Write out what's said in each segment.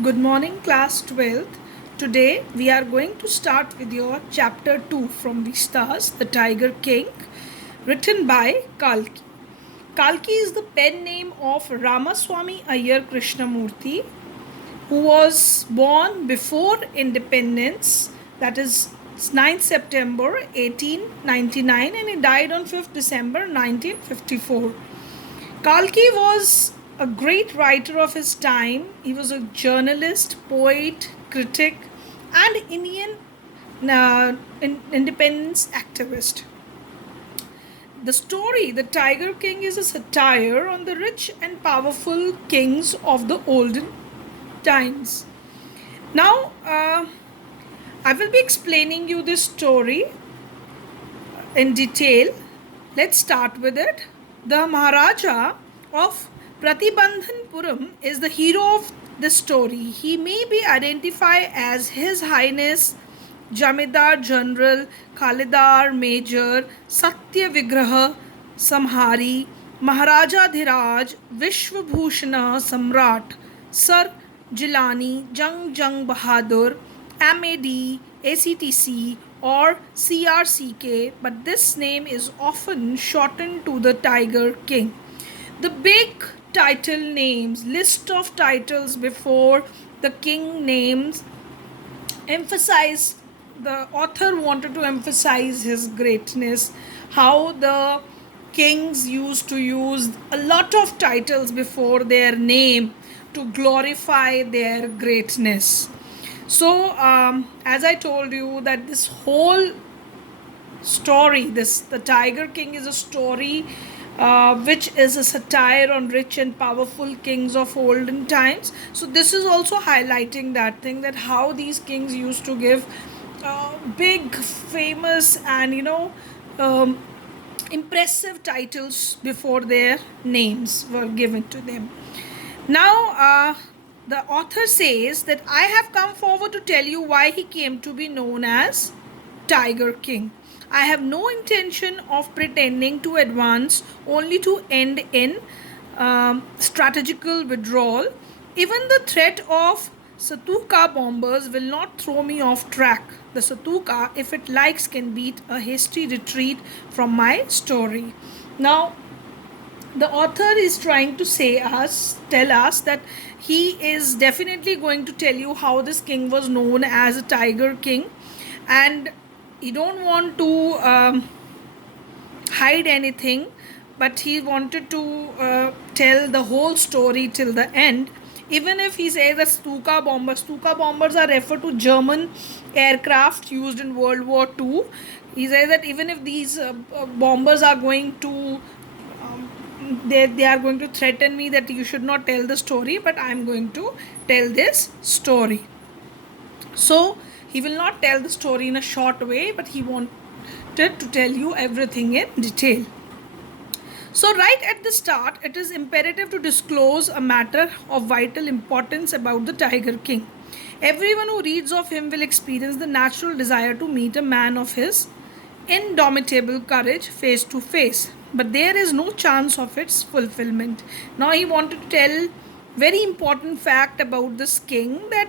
Good morning, class 12th. Today we are going to start with your chapter 2 from Vistas, The Tiger King, written by Kalki. Kalki is the pen name of Ramaswamy Iyer Krishnamurthy, who was born before independence, that is 9th September 1899, and he died on 5th December 1954. Kalki was a great writer of his time. He was a journalist, poet, critic, and Indian independence activist. The story, The Tiger King, is a satire on the rich and powerful kings of the olden times. Now, I will be explaining you this story in detail. Let's start with it. The Maharaja of Pratibandhanpuram is the hero of the story. He may be identified as His Highness Jamidar General Khalidar Major Satya Vigraha Samhari Maharaja Dhiraj Vishwabhushana Samrat Sir Jilani Jung Bahadur MAD ACTC or CRCK, but this name is often shortened to the Tiger King. The big title names, list of titles before the king names, emphasize, the author wanted to emphasize his greatness, how the kings used to use a lot of titles before their name to glorify their greatness. So, as I told you, that this whole story, the Tiger King, is a story which is a satire on rich and powerful kings of olden times. So this is also highlighting that thing, that how these kings used to give big, famous, and um, impressive titles before their names were given to them. Now, the author says that I have come forward to tell you why he came to be known as Tiger King. I have no intention of pretending to advance only to end in strategical withdrawal. Even the threat of Satuka bombers will not throw me off track. The Satuka, if it likes, can beat a hasty retreat from my story. Now, the author is trying to tell us that he is definitely going to tell you how this king was known as a Tiger King, and he don't want to hide anything, but he wanted to tell the whole story till the end. Even if he says that Stuka bombers are referred to German aircraft used in World War II. He says that even if these bombers are going to they are going to threaten me that you should not tell the story, but I am going to tell this story. So he will not tell the story in a short way, but he wanted to tell you everything in detail. So, right at the start, it is imperative to disclose a matter of vital importance about the Tiger King. Everyone who reads of him will experience the natural desire to meet a man of his indomitable courage face to face, but there is no chance of its fulfillment. Now he wanted to tell very important fact about this king, that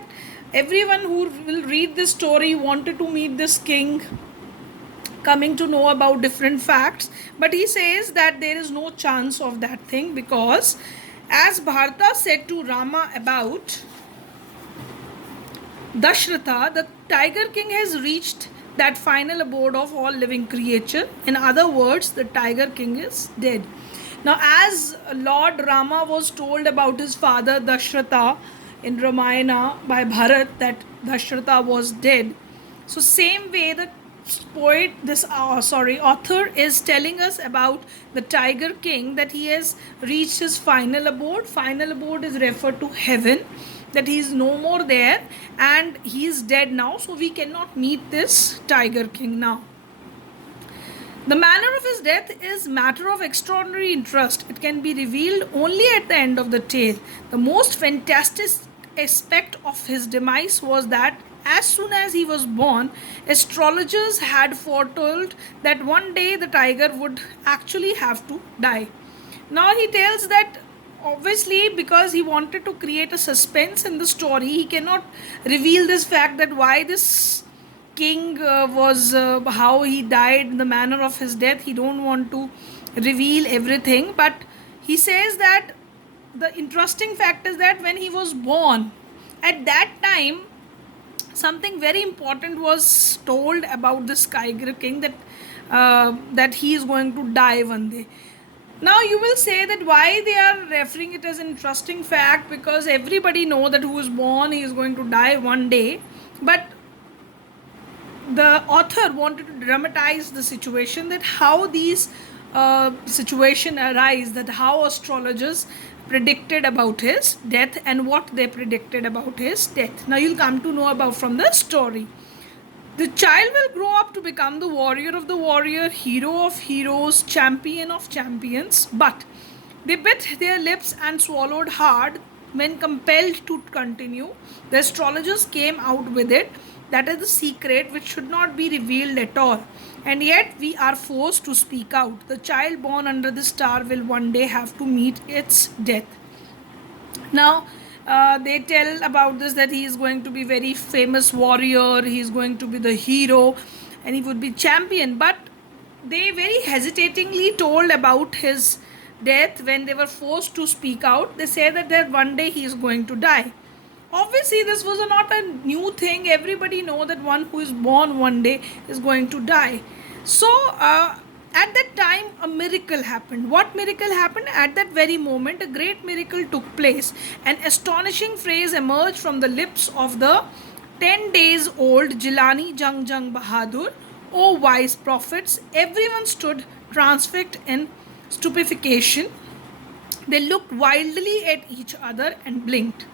everyone who will read this story wanted to meet this king, coming to know about different facts, but he says that there is no chance of that thing, because as Bharata said to Rama about Dashratha, the Tiger King has reached that final abode of all living creature. In other words, the Tiger King is dead. Now, as Lord Rama was told about his father Dashratha in Ramayana by Bharat, that Dashratha was dead, so same way the author is telling us about the Tiger King, that he has reached his final abode. Final abode is referred to heaven, that he is no more there and he is dead now, so we cannot meet this Tiger King now. The manner of his death is matter of extraordinary interest. It can be revealed only at the end of the tale. The most fantastic aspect of his demise was that as soon as he was born, astrologers had foretold that one day the tiger would actually have to die. Now he tells that obviously, because he wanted to create a suspense in the story, he cannot reveal this fact that why this king was how he died, the manner of his death. He don't want to reveal everything, but he says that the interesting fact is that when he was born, at that time something very important was told about this tiger king, that he is going to die one day. Now you will say that why they are referring it as an interesting fact, because everybody know that who is born he is going to die one day, but the author wanted to dramatize the situation, that how these situation arise, that how astrologers predicted about his death and what they predicted about his death. Now you'll come to know about from the story. The child will grow up to become the warrior of the warrior, hero of heroes, champion of champions, but they bit their lips and swallowed hard when compelled to continue. The astrologers came out with it. That is the secret which should not be revealed at all. And yet we are forced to speak out. The child born under the star will one day have to meet its death. Now, they tell about this, that he is going to be very famous warrior, he is going to be the hero, and he would be champion. But they very hesitatingly told about his death when they were forced to speak out. They say that one day he is going to die. Obviously, this was not a new thing. Everybody know that one who is born one day is going to die. So, at that time, a miracle happened. What miracle happened? At that very moment, a great miracle took place. An astonishing phrase emerged from the lips of the 10 days old Jilani Jung Jung Bahadur. O wise prophets! Everyone stood transfixed in stupefaction. They looked wildly at each other and blinked.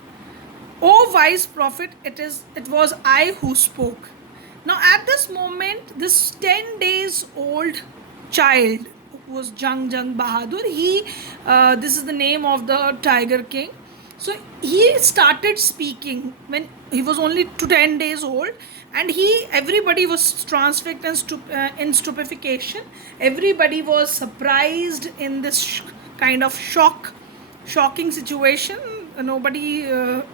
O wise prophet, it was I who spoke. Now at this moment, this 10 days old child who was Jung Jung Bahadur, this is the name of the tiger king. So he started speaking when he was only 10 days old, and everybody was transfixed in stupefaction. Everybody was surprised in this kind of shocking situation. Nobody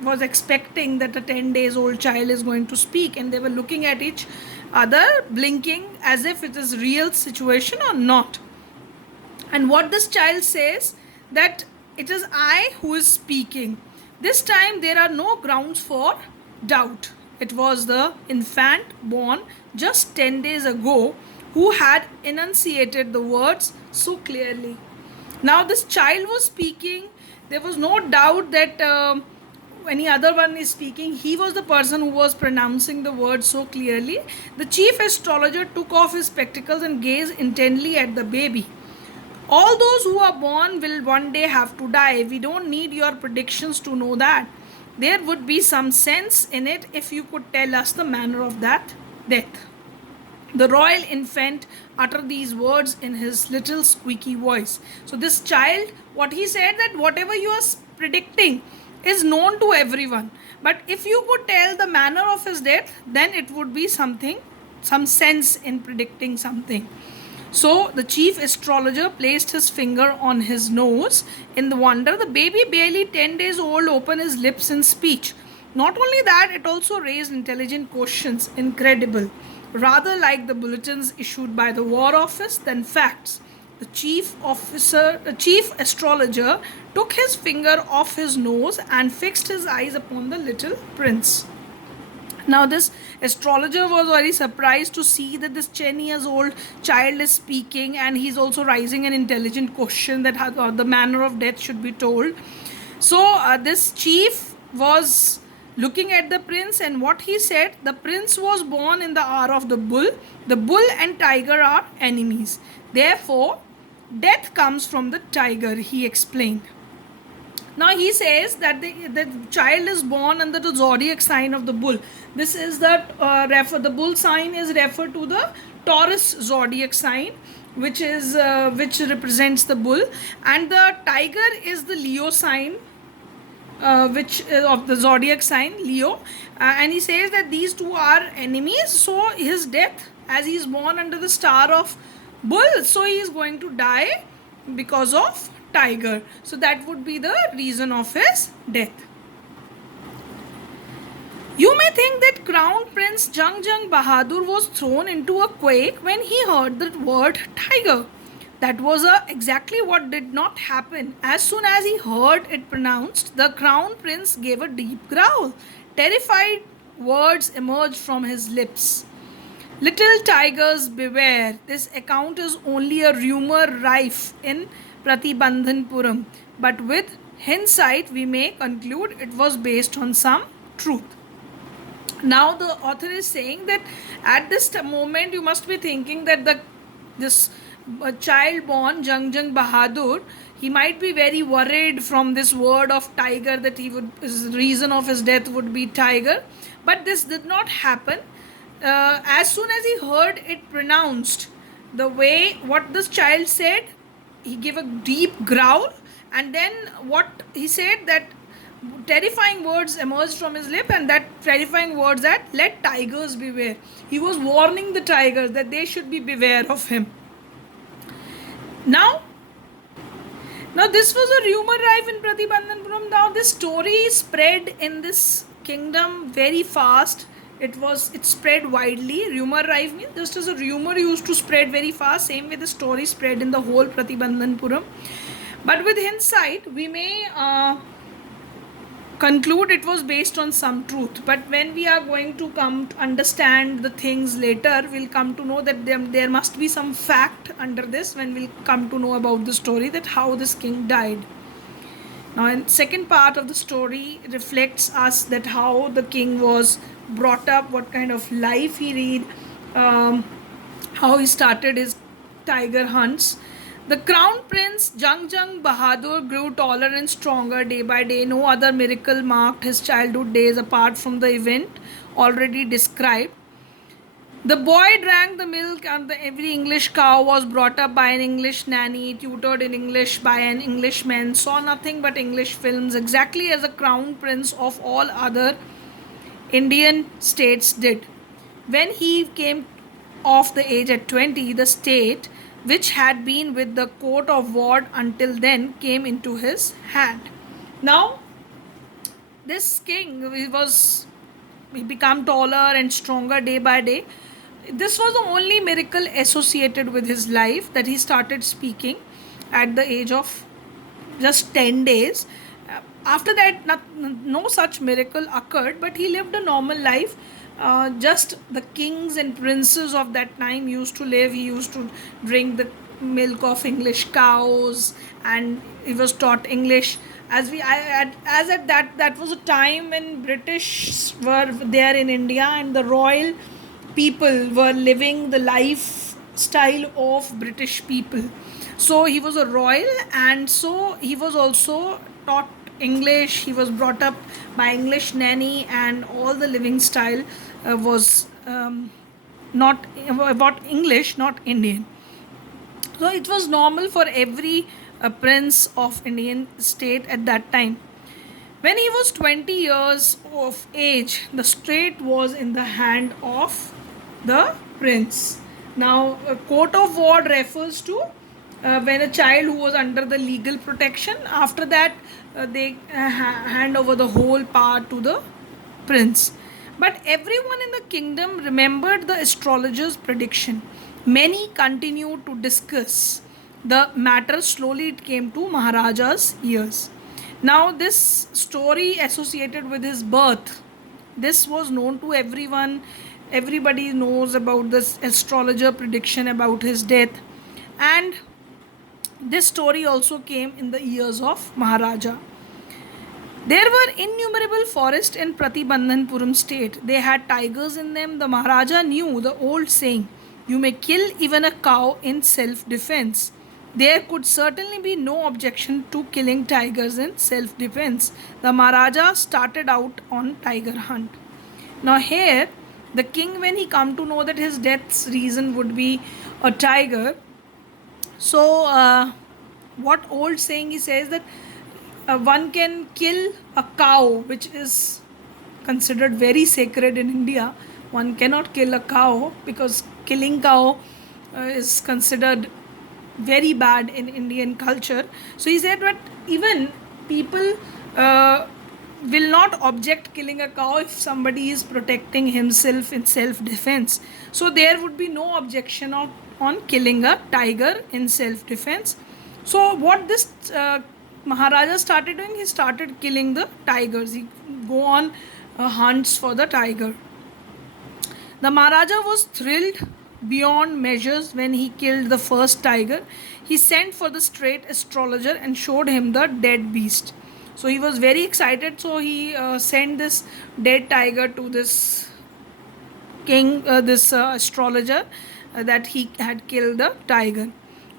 was expecting that a 10 days old child is going to speak, and they were looking at each other blinking as if it is real situation or not. And what this child says, that it is I who is speaking. This time there are no grounds for doubt. It was the infant born just 10 days ago who had enunciated the words so clearly. Now this child was speaking. There was no doubt that any other one is speaking. He was the person who was pronouncing the words so clearly. The chief astrologer took off his spectacles and gazed intently at the baby. All those who are born will one day have to die. We don't need your predictions to know that. There would be some sense in it if you could tell us the manner of that death. The royal infant uttered these words in his little squeaky voice. So this child, what he said, that whatever you are predicting is known to everyone. But if you could tell the manner of his death, then it would be some sense in predicting something. So the chief astrologer placed his finger on his nose. In the wonder, the baby, barely 10 days old, opened his lips in speech. Not only that, it also raised intelligent questions, incredible, rather like the bulletins issued by the War Office than facts. The chief astrologer took his finger off his nose and fixed his eyes upon the little prince. Now this astrologer was very surprised to see that this 10 years old child is speaking, and he's also raising an intelligent question that how the manner of death should be told. So this chief was looking at the prince, and what he said, the prince was born in the hour of the bull. The bull and tiger are enemies. Therefore, death comes from the tiger, he explained. Now he says that the child is born under the zodiac sign of the bull. This is the bull sign is referred to the Taurus zodiac sign, which represents the bull, and the tiger is the Leo sign, which of the zodiac sign Leo, and he says that these two are enemies. So his death, as he is born under the star of bull, so he is going to die because of tiger. So that would be the reason of his death. You may think that Crown Prince Jung Jung Bahadur was thrown into a quake when he heard the word tiger. That was exactly what did not happen. As soon as he heard it pronounced, the Crown Prince gave a deep growl. Terrified words emerged from his lips. Little tigers beware. This account is only a rumor rife in Pratibandhanpuram, but with hindsight, we may conclude it was based on some truth. Now the author is saying that at this moment you must be thinking that this child born Jung Jung Bahadur, he might be very worried from this word of tiger, that his reason of his death would be tiger, but this did not happen. As soon as he heard it pronounced, the way what this child said, he gave a deep growl, and then what he said, that terrifying words emerged from his lip, and that terrifying words that let tigers beware. He was warning the tigers that they should be beware of him. Now this was a rumor rife in Pratibandhanpuram. Now this story spread in this kingdom very fast. It spread widely. Rumor rife means just as a rumor used to spread very fast, same way the story spread in the whole Pratibandhanpuram. But with hindsight, we may conclude it was based on some truth, but when we are going to come to understand the things later, we'll come to know that there must be some fact under this when we'll come to know about the story, that how this king died. Now in second part of the story reflects us that how the king was brought up, what kind of life he led, how he started his tiger hunts. The crown prince Jung Jung Bahadur grew taller and stronger day by day. No other miracle marked his childhood days apart from the event already described. The boy drank the milk, and every English cow was brought up by an English nanny, tutored in English by an Englishman, saw nothing but English films, exactly as the crown prince of all other Indian states did. When he came of the age at 20, the state, which had been with the court of ward until then, came into his hand. Now, this king, he became taller and stronger day by day. This was the only miracle associated with his life, that he started speaking at the age of just 10 days. After that, no such miracle occurred, but he lived a normal life. Just the kings and princes of that time used to live. He used to drink the milk of English cows, and he was taught English. As at that was a time when British were there in India, and the royal people were living the lifestyle of British people. So he was a royal, and so he was also taught English. He was brought up by English nanny, and all the living style was not about English, not Indian. So it was normal for every prince of Indian state at that time. When he was 20 years of age, the state was in the hand of the prince. Now, a court of ward refers to when a child who was under the legal protection, after that they hand over the whole power to the prince. But everyone in the kingdom remembered the astrologer's prediction. Many continued to discuss the matter. Slowly it came to Maharaja's ears. Now this story associated with his birth, this was known to everyone. Everybody knows about this astrologer prediction about his death, and this story also came in the ears of Maharaja. There were innumerable forests in Pratibandhanpuram state. They had tigers in them. The Maharaja knew the old saying, "You may kill even a cow in self-defense." There could certainly be no objection to killing tigers in self-defense. The Maharaja started out on tiger hunt. Now here, the king, when he come to know that his death's reason would be a tiger, so what old saying he says, that one can kill a cow, which is considered very sacred in India. One cannot kill a cow because killing cow is considered very bad in Indian culture. So he said that even people uh, will not object killing a cow if somebody is protecting himself in self defense. So there would be no objection on killing a tiger in self defense. So what this Maharaja started doing, he started killing the tigers. He go on hunts for the tiger. The Maharaja was thrilled beyond measures when he killed the first tiger. He sent for the straight astrologer and showed him the dead beast. So he was very excited. So he sent this dead tiger to this king, this astrologer, that he had killed the tiger.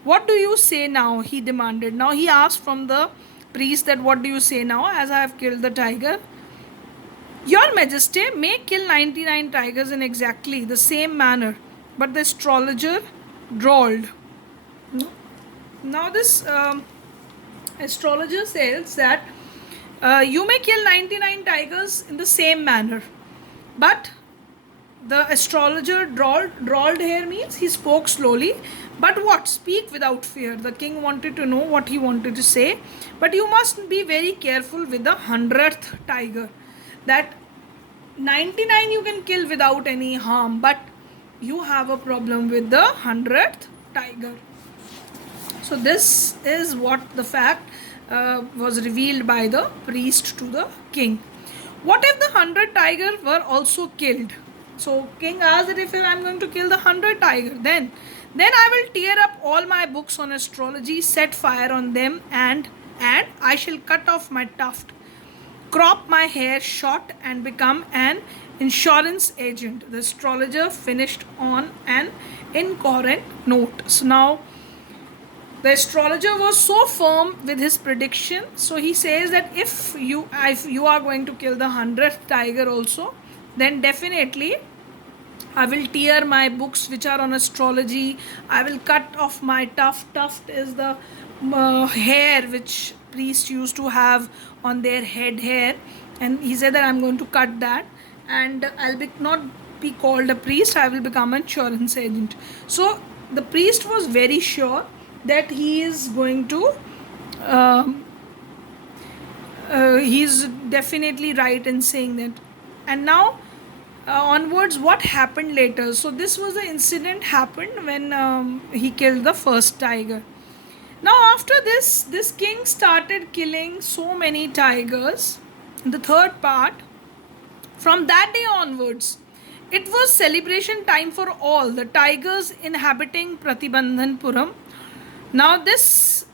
What do you say now? He demanded. Now he asked from the priest that, what do you say now, as I have killed the tiger? Your Majesty may kill 99 tigers in exactly the same manner, but the astrologer drawled. Now, this astrologer says that you may kill 99 tigers in the same manner, but the astrologer drawled here means he spoke slowly. But what? Speak without fear. The king wanted to know what he wanted to say. But you must be very careful with the 100th tiger. That 99 you can kill without any harm, but you have a problem with the 100th tiger. So this is what the fact was revealed by the priest to the king. What if the 100 tiger were also killed? So king asked that if I am going to kill the 100 tiger, then I will tear up all my books on astrology, set fire on them, and I shall cut off my tuft, crop my hair short, and become an insurance agent. The astrologer finished on an incoherent note. So now the astrologer was so firm with his prediction. So he says that if you are going to kill the 100th tiger also, then definitely I will tear my books which are on astrology. I will cut off my tuft. Tuft is the hair which priests used to have on their head hair, and he said that I'm going to cut that, and I'll not be called a priest. I will become an insurance agent. So the priest was very sure that he is going to he's definitely right in saying that. And now onwards, what happened later? So this was the incident happened when he killed the first tiger. Now after this king started killing so many tigers. The third part, from that day onwards, it was celebration time for all the tigers inhabiting Pratibandhanpuram. Now this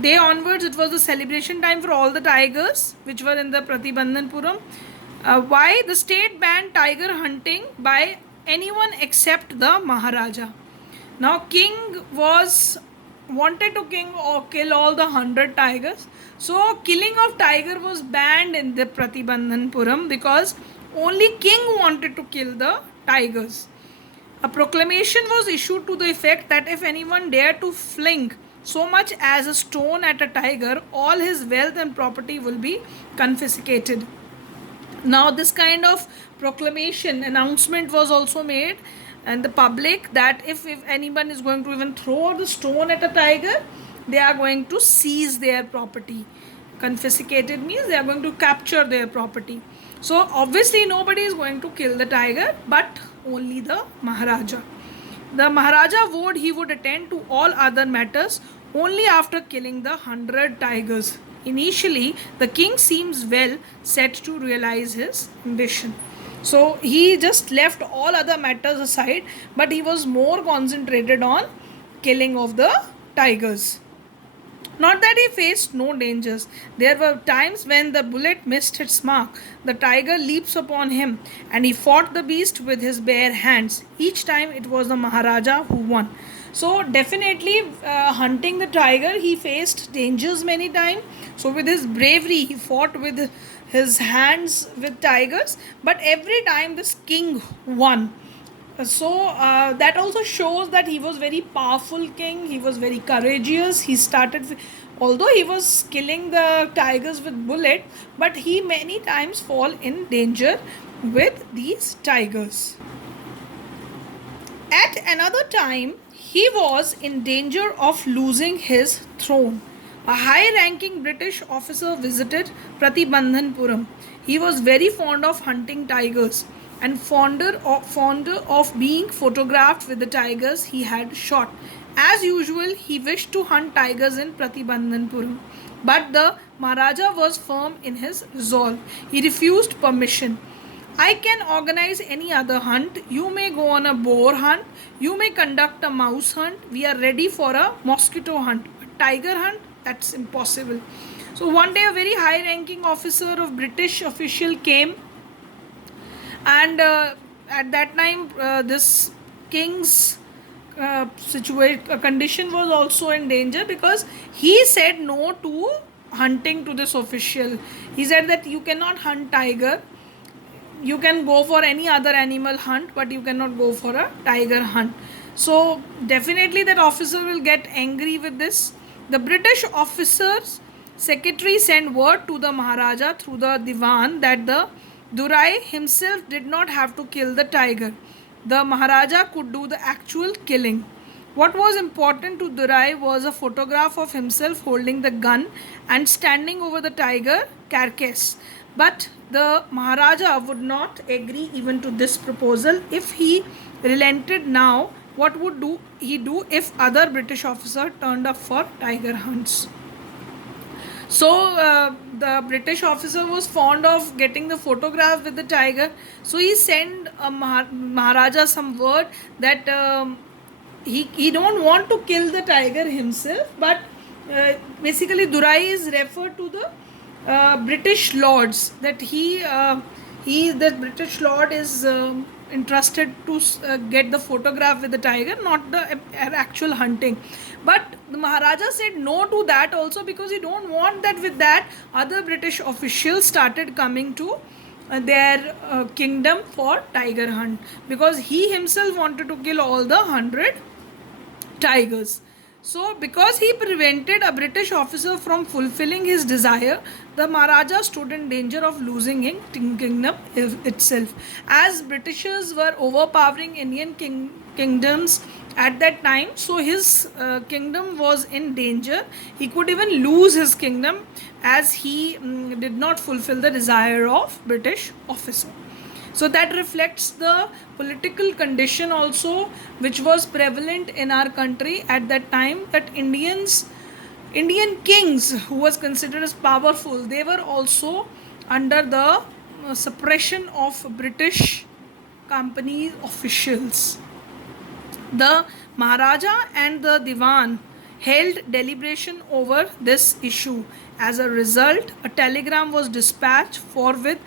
day onwards, it was the celebration time for all the tigers which were in the Pratibandhanpuram. Why? The state banned tiger hunting by anyone except the Maharaja. Now king wanted to kill all the 100 tigers. So killing of tiger was banned in the Pratibandhanpuram because only king wanted to kill the tigers. A proclamation was issued to the effect that if anyone dared to fling so much as a stone at a tiger, all his wealth and property will be confiscated. Now this kind of proclamation announcement was also made and the public that if anyone is going to even throw the stone at a tiger, they are going to seize their property. Confiscated means they are going to capture their property. So obviously nobody is going to kill the tiger, but only the Maharaja. The Maharaja vowed he would attend to all other matters only after killing the 100 tigers. Initially, the king seems well set to realize his ambition. So he just left all other matters aside, but he was more concentrated on killing of the tigers. Not that he faced no dangers. There were times when the bullet missed its mark. The tiger leaps upon him and he fought the beast with his bare hands. Each time it was the Maharaja who won. So definitely hunting the tiger, he faced dangers many times. So with his bravery, he fought with his hands with tigers. But every time this king won. So that also shows that he was very powerful king. He was very courageous. He started, although he was killing the tigers with bullet, but he many times fall in danger with these tigers. At another time, he was in danger of losing his throne. A high ranking British officer visited Pratibandhanpuram. He was very fond of hunting tigers and fonder of being photographed with the tigers he had shot. As usual, he wished to hunt tigers in Pratibandhanpuram. But the Maharaja was firm in his resolve. He refused permission. I can organize any other hunt. You may go on a boar hunt. You may conduct a mouse hunt. We are ready for a mosquito hunt. A tiger hunt? That's impossible. So one day a very high ranking officer of British official came, and at that time this king's condition was also in danger, because he said no to hunting to this official. He said that you cannot hunt tiger, you can go for any other animal hunt, but you cannot go for a tiger hunt. So definitely that officer will get angry with this. The British officer's secretary sent word to the Maharaja through the Diwan that the Durai himself did not have to kill the tiger. The Maharaja could do the actual killing. What was important to Durai was a photograph of himself holding the gun and standing over the tiger carcass. But the Maharaja would not agree even to this proposal. If he relented now, what would he do if other British officer turned up for tiger hunts? So the British officer was fond of getting the photograph with the tiger. So he sent Maharaja some word that he don't want to kill the tiger himself, but basically Durai is referred to the British lords, that the British lord is entrusted to get the photograph with the tiger, not the actual hunting. But the Maharaja said no to that also, because he don't want that. With that, other British officials started coming to their kingdom for tiger hunt, because he himself wanted to kill all the 100 tigers. So, because he prevented a British officer from fulfilling his desire, the Maharaja stood in danger of losing his kingdom itself. As Britishers were overpowering Indian kingdoms at that time, so his kingdom was in danger. He could even lose his kingdom, as he did not fulfill the desire of British officer. So that reflects the political condition also, which was prevalent in our country at that time, that Indian kings who was considered as powerful, they were also under the suppression of British company officials. The Maharaja and the Diwan held deliberation over this issue. As a result, a telegram was dispatched forthwith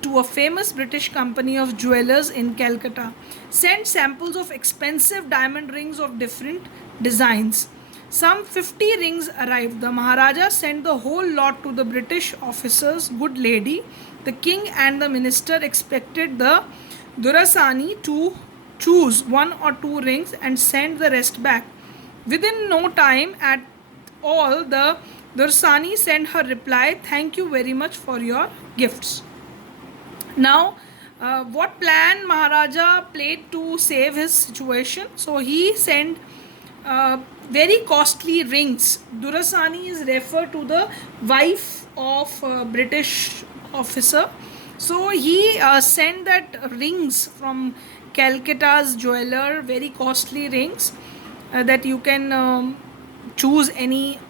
to a famous British company of jewelers in Calcutta. Sent samples of expensive diamond rings of different designs. Some 50 rings arrived. The Maharaja sent the whole lot to the British officers. Good lady, the king and the minister expected the Durrasani to choose one or two rings and send the rest back. Within no time at all, the Dursani sent her reply, "Thank you very much for your gifts." Now, what plan Maharaja played to save his situation? So he sent very costly rings. Durrasani is referred to the wife of a British officer. So he sent that rings from Calcutta's jeweler, very costly rings, that you can choose any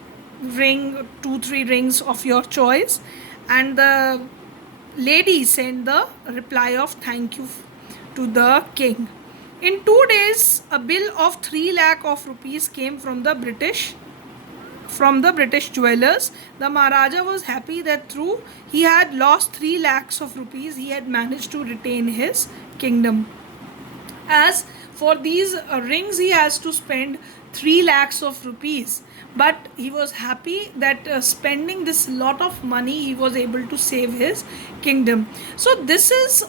ring, 2-3 rings of your choice, and the lady sent the reply of thank you to the king. In 2 days, a bill of 3 lakh of rupees came from the British jewelers. The Maharaja was happy that through he had lost 3 lakhs of rupees, he had managed to retain his kingdom. As for these rings, he has to spend 3 lakhs of rupees, but he was happy that spending this lot of money, he was able to save his kingdom. So this is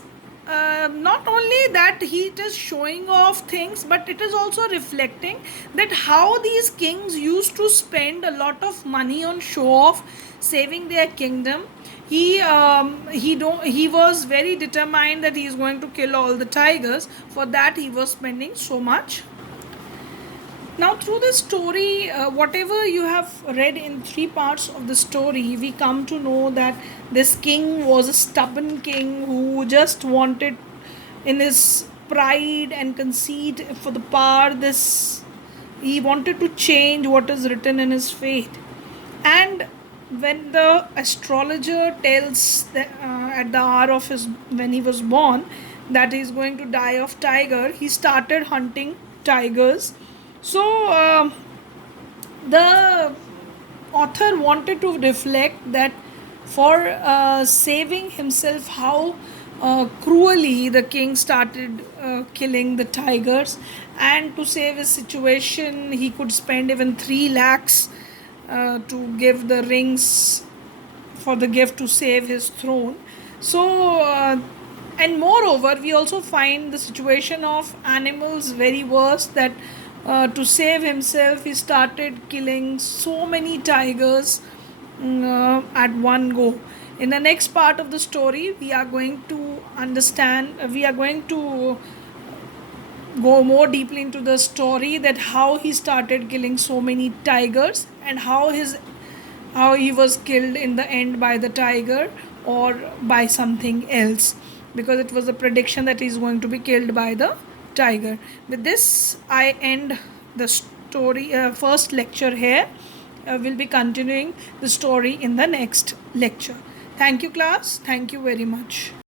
not only that he is showing off things, but it is also reflecting that how these kings used to spend a lot of money on show off, saving their kingdom. He was very determined that he is going to kill all the tigers. For that, he was spending so much Now, through the story, whatever you have read in three parts of the story, we come to know that this king was a stubborn king who just wanted, in his pride and conceit for the power, this he wanted to change what is written in his fate. And when the astrologer tells at the hour of his when he was born that he is going to die of tiger, he started hunting tigers. So the author wanted to reflect that for saving himself, how cruelly the king started killing the tigers, and to save his situation he could spend even 3 lakhs to give the rings for the gift to save his throne. So and moreover, we also find the situation of animals very worse, that to save himself he started killing so many tigers at one go. In the next part of the story, we are going to understand, we are going to go more deeply into the story, that how he started killing so many tigers, and how he was killed in the end by the tiger or by something else, because it was a prediction that he's going to be killed by the tiger. With this, I end the story first lecture here. We'll be continuing the story in the next lecture. Thank you, class. Thank you very much.